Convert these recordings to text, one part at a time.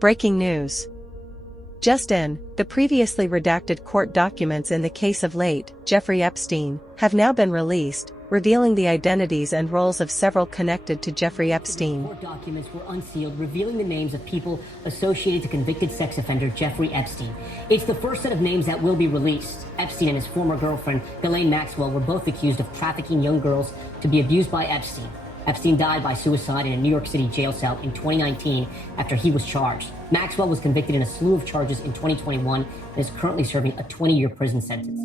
Breaking news. Just in, the previously redacted court documents in the case of late Jeffrey Epstein have now been released, revealing the identities and roles of several connected to Jeffrey Epstein. Court documents were unsealed, revealing the names of people associated to convicted sex offender Jeffrey Epstein. It's the first set of names that will be released. Epstein and his former girlfriend, Ghislaine Maxwell, were both accused of trafficking young girls to be abused by Epstein. Epstein died by suicide in a New York City jail cell in 2019 after he was charged. Maxwell was convicted in a slew of charges in 2021 and is currently serving a 20-year prison sentence.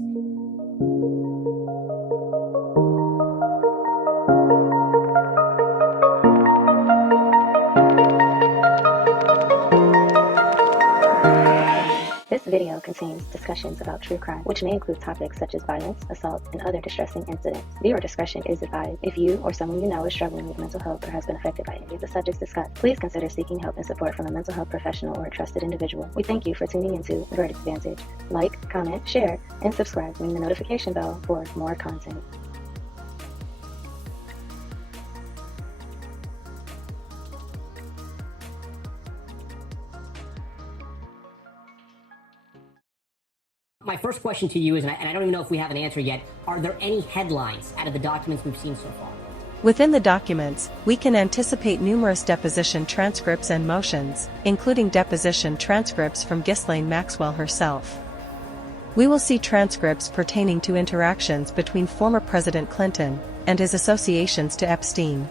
This video contains discussions about true crime, which may include topics such as violence, assault, and other distressing incidents. Viewer discretion is advised. If you or someone you know is struggling with mental health or has been affected by any of the subjects discussed, please consider seeking help and support from a mental health professional or a trusted individual. We thank you for tuning into Vantage. Like, comment, share, and subscribe. Ring the notification bell for more content. My first question to you is, and I don't even know if we have an answer yet, are there any headlines out of the documents we've seen so far? Within the documents, we can anticipate numerous deposition transcripts and motions, including deposition transcripts from Ghislaine Maxwell herself. We will see transcripts pertaining to interactions between former President Clinton and his associations to Epstein.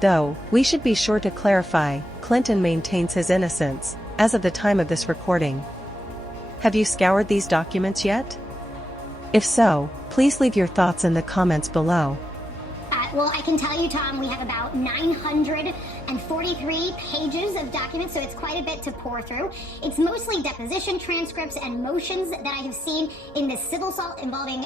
Though, we should be sure to clarify, Clinton maintains his innocence, as of the time of this recording. Have you scoured these documents yet? If so, please leave your thoughts in the comments below. Well, I can tell you, Tom, we have about 943 pages of documents, so it's quite a bit to pour through. It's mostly deposition transcripts and motions that I have seen in this civil suit involving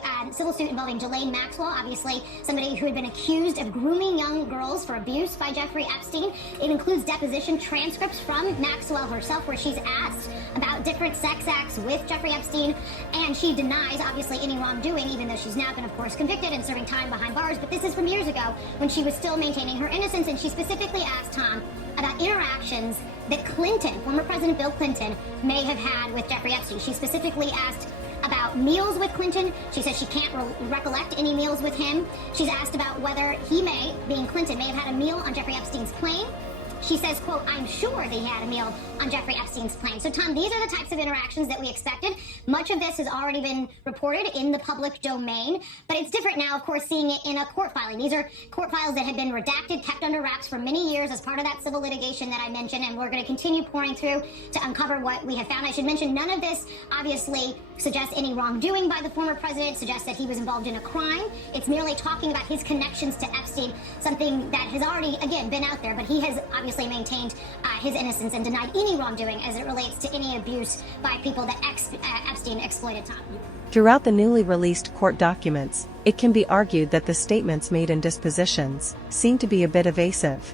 Ghislaine Maxwell, obviously somebody who had been accused of grooming young girls for abuse by Jeffrey Epstein. It includes deposition transcripts from Maxwell herself, where she's asked about different sex acts with Jeffrey Epstein, and she denies, obviously, any wrongdoing, even though she's now been, of course, convicted and serving time behind bars. But this is from years ago, when she was still maintaining her innocence, and she specifically asked Tom about interactions that Clinton, former President Bill Clinton, may have had with Jeffrey Epstein. She specifically asked about meals with Clinton. She says she can't recollect any meals with him. She's asked about whether he may, being Clinton, may have had a meal on Jeffrey Epstein's plane. She says, quote, "I'm sure that he had a meal on Jeffrey Epstein's plane." So, Tom, these are the types of interactions that we expected. Much of this has already been reported in the public domain, but it's different now, of course, seeing it in a court filing. These are court files that had been redacted, kept under wraps for many years as part of that civil litigation that I mentioned, and we're going to continue pouring through to uncover what we have found. I should mention, none of this obviously suggests any wrongdoing by the former president, suggests that he was involved in a crime. It's merely talking about his connections to Epstein, something that has already, again, been out there, but he has obviously maintained his innocence and denied any wrongdoing as it relates to any abuse by people that Epstein exploited, Tom. Throughout the newly released court documents, it can be argued that the statements made in dispositions seem to be a bit evasive.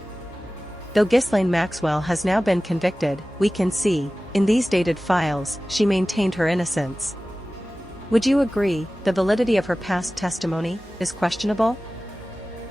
Though Ghislaine Maxwell has now been convicted, we can see, in these dated files, she maintained her innocence. Would you agree the validity of her past testimony is questionable?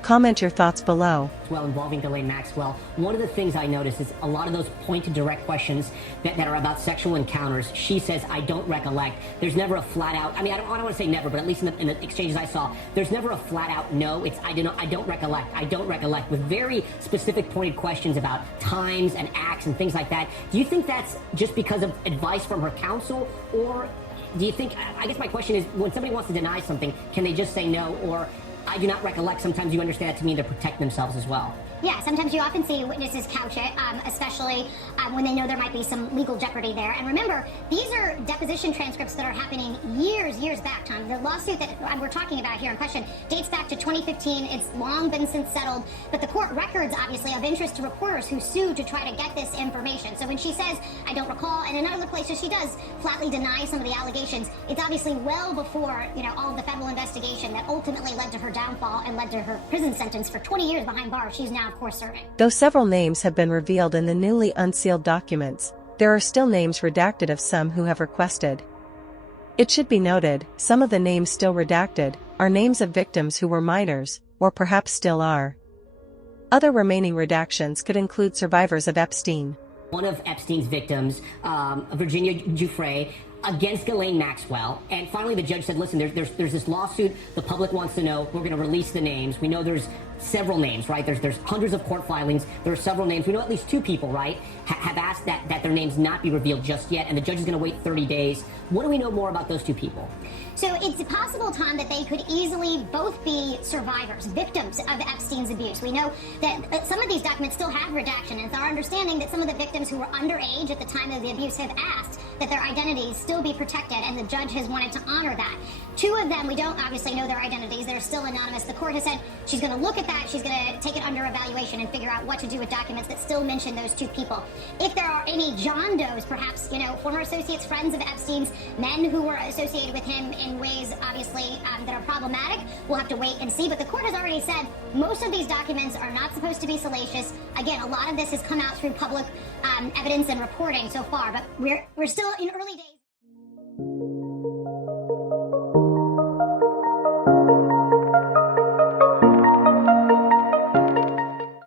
Comment your thoughts below. Well, involving Ghislaine Maxwell, one of the things I noticed is a lot of those pointed direct questions that are about sexual encounters. She says, "I don't recollect." There's never a flat out, I don't want to say never, but at least in the exchanges I saw, there's never a flat out no. It's I don't recollect, with very specific pointed questions about times and acts and things like that. Do you think that's just because of advice from her counsel, or do you think, I guess my question is, when somebody wants to deny something, can they just say no, or "I do not recollect"? Sometimes you understand that to mean to protect themselves as well. Yeah, sometimes you often see witnesses couch it, especially when they know there might be some legal jeopardy there. And remember, these are deposition transcripts that are happening years back, Tom. The lawsuit that we're talking about here in question dates back to 2015. It's long been since settled, but the court records, obviously, of interest to reporters who sued to try to get this information. So when she says, "I don't recall," and in other places she does flatly deny some of the allegations, it's obviously well before, all of the federal investigation that ultimately led to her downfall and led to her prison sentence for 20 years behind bars. She's now, of course, serving. Though several names have been revealed in the newly unsealed documents, there are still names redacted of some who have requested. It should be noted, some of the names still redacted are names of victims who were minors, or perhaps still are. Other remaining redactions could include survivors of Epstein. one of Epstein's victims, Virginia Giuffre, against Ghislaine Maxwell. And finally, the judge said, listen, there's this lawsuit. The public wants to know. We're going to release the names. We know there's several names, right? There's hundreds of court filings. There are several names. We know at least two people, right, have asked that their names not be revealed just yet. And the judge is going to wait 30 days. What do we know more about those two people? So it's possible, Tom, that they could easily both be survivors, victims of Epstein's abuse. We know that some of these documents still have redaction, and it's our understanding that some of the victims who were underage at the time of the abuse have asked that their identities still be protected, and the judge has wanted to honor that. Two of them, we don't obviously know their identities. They're still anonymous. The court has said she's going to look at that. She's going to take it under evaluation and figure out what to do with documents that still mention those two people. If there are any John Does, perhaps, former associates, friends of Epstein's, men who were associated with him in ways, obviously, that are problematic, we'll have to wait and see. But the court has already said most of these documents are not supposed to be salacious. Again, a lot of this has come out through public evidence and reporting so far, but we're still in early days.